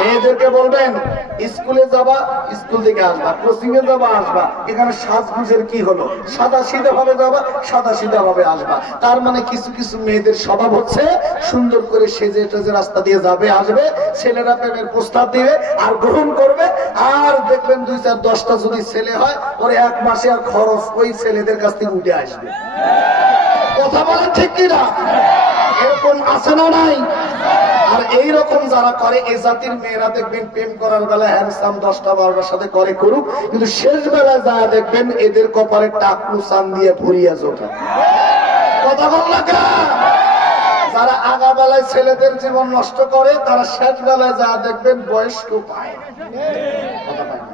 মেয়েদেরকে বলবেন স্কুলে যাবা, স্কুল থেকে আসবা, কোচিং এ যাবা, আসবা, এখানে সাজগুজের কি হলো? সাদা সিধা ভাবে যাবা, সাদা সিধা ভাবে আসবা। তার মানে কিছু কিছু মেয়েদের স্বভাব হচ্ছে সুন্দর করে সেজে টেজে রাস্তা দিয়ে যাবে, আসবে, ছেলেরা প্রেমের প্রস্তাব দিবে আর গ্রহণ করবে। আর দেখবেন 2-4-10টা যদি ছেলে হয়, ওর 1 মাসে আর খরচ ওই ছেলেদের কাছ থেকে উঠে আসবে। কথা বলেন ঠিক কিনা? এরকম আছে না নাই? আর এইরকম যারা করে এই জাতির মেয়েরা দেখবেন প্রেম করার বেলায় হ্যান্ডসাম 10টা-12টার সাথে করে করুক, কিন্তু শেষ বেলায় যা দেখবেন এদের কপালে টাকলু চান দিয়ে ভরিয়া জোটা। কথা বল না কে? যারা আগা বেলায় ছেলেদের জীবন নষ্ট করে তারা শেষ বেলায় যা দেখবেন বয়স্ক পায়। কথা পায় না।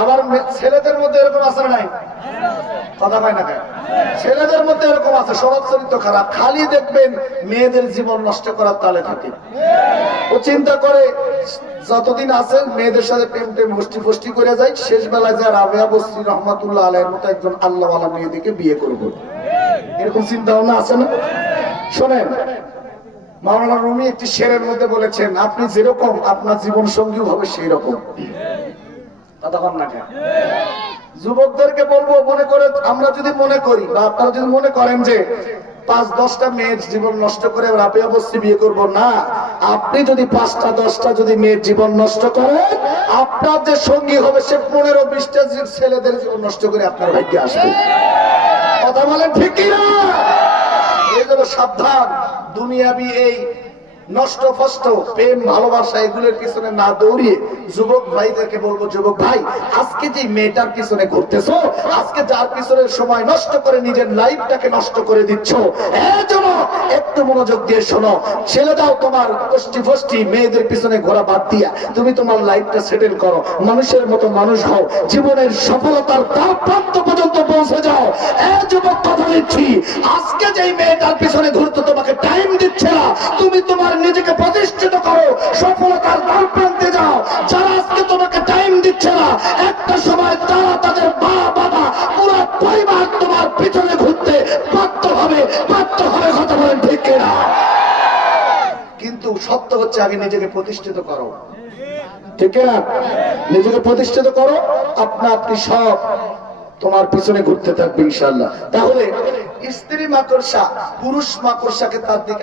আবার ছেলেদের মধ্যে এরকম আছে নাই? কথা পায় না কেন? ছেলেদের মধ্যে এরকম আছে স্বভাব চরিত্র খারাপ, খালি দেখবেন মেয়েদের জীবন নষ্ট করার তালে থাকে। ও চিন্তা করে যতদিন আছে মেয়েদের সাথে প্রেম টেম গোষ্ঠী ফষ্টি করে যায়, শেষ বেলায় যা রাবেয়া বস্তি রহমাতুল্লাহ আলাইহির মতো একজন আল্লাহওয়ালা মেয়েদেরকে বিয়ে করবো, এরকম চিন্তা ভাবনা আছে না? শোনেন, মাওলানা রুমি একটি শেরের মধ্যে বলেছেন, আপনি যেরকম আপনার জীবন সঙ্গীও হবে সেই রকম। কথা বল না কেন? যুবকদেরকে বলবো, মনে করে আমরা যদি মনে করি বা আপনারা যদি মনে করেন যে 5-10টা মেয়ের জীবন নষ্ট করে রাবেয়া বস্তি বিয়ে করব, না, আপনি যদি 5টা-10টা যদি মেয়ের জীবন নষ্ট করেন, আপনার যে সঙ্গী হবে সে 15-20টা ছেলেদের জীবন নষ্ট করে আপনার ভাগ্যে আসবে। কথা বলেন ঠিক কিনা? এই জন্য সাবধান, দুনিয়াবি এই নষ্ট ফষ্ট প্রেম ভালোবাসা এগুলোর পিছনে না দৌড়িয়ে যুবক ভাইদেরকে বলবো, যুবক ভাই, আজকে যে মেয়েটার পিছনে ঘুরতেছো, আজকে যার পিছনে সময় নষ্ট করে নিজের লাইফটাকে নষ্ট করে দিচ্ছ, এর জন্য একটু মনোযোগ দিয়ে শোনো। ছেলে দাও তোমার কষ্টি ফষ্টি মেয়েদের পিছনে ঘোরা বাদ দিয়া তুমি তোমার লাইফটা সেটেল করো, মানুষের মতো মানুষ হও, জীবনের সফলতার দ্বার প্রান্ত পর্যন্ত পৌঁছে যাও। এর যুবক কথা দিচ্ছি, আজকে যেই মেয়েটার পিছনে ঘুরতে তোমাকে টাইম দিচ্ছে না, তুমি তোমার নিজেকে প্রতিষ্ঠিত করো, সফলতার দ্বার প্রান্তে যাও। যারা আজকে তোমাকে টাইম দিচ্ছে না, একটা সময় তারা তাদের মা বাবা পুরো পরিবার তোমার পিছনে ঘুরতে বাধ্য হবে। কথা বলেন ঠিক কিনা? কিন্তু সত্য হচ্ছে আগে নিজেকে প্রতিষ্ঠিত করো, ঠিক না? নিজেকে প্রতিষ্ঠিত করো, আপনি সব তোমার পিছনে ঘুরতে থাকবে ইনশাআল্লাহ। তাহলে স্ত্রী মাকড়সা পুরুষ মাকড়সাকে তার দিকে